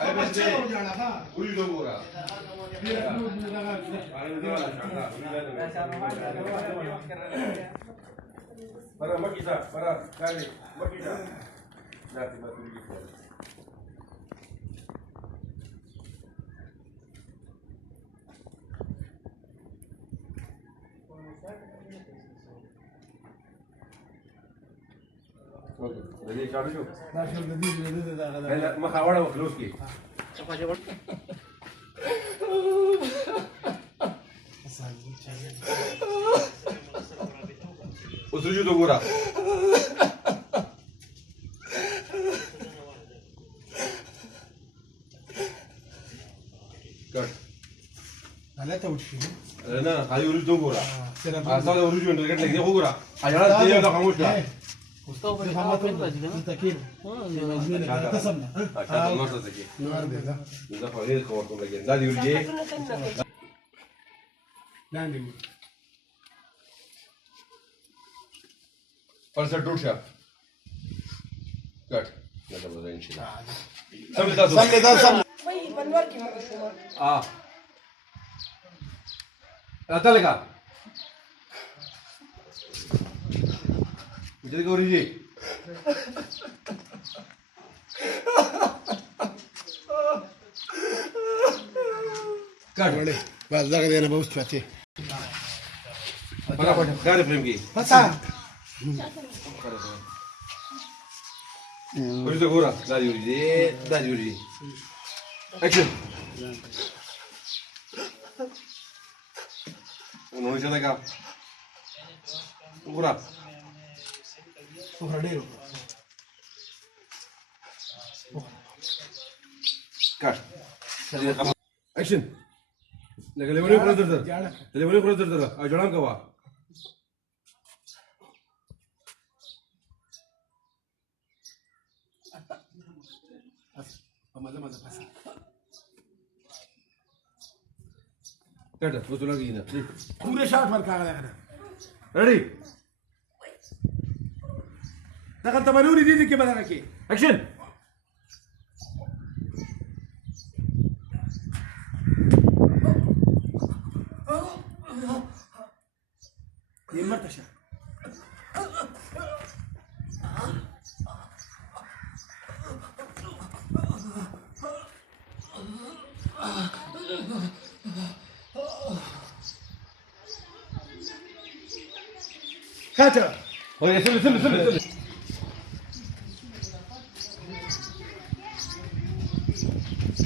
अच्छा हो जाना था पूरी तो पूरा para makita para kali makita nanti batu gitu oke jadi cari tu لا شو بدي لا ما خاورة فلوس كي وسجود غورا كات لا توشي انا هاي ورجو غورا اصلا ورجو انت قلت لك غورا ايوه دي ده خموش لا उसका ऊपर हम तो तकीर हां تصمنا عشان النص زكي نور ده ده فايل كورتو لكن ده يورجي لا عندي فرصة دوشة كات هذا بدأ إن شاء الله سمي ده سمي طيب بنورجي مقشومة أتلقى jadi kau riji काट बड़े बस लगा देना बहुत चाहते फटाफट गाड़ी फ्रेम की पता Kau itu gura, dah juri, action. Nulis apa kau? Gura. وفرديرو Cut. Action. Telephone brother dah. Telephone brother dah. Ajaran kau apa? Cut. Betul lagi ni. पूरे शॉट पर कागज रखना Ready. دخلت تمروني دي كيف بدك كي Action. دي مرتشة كاتر Oh ya, sini.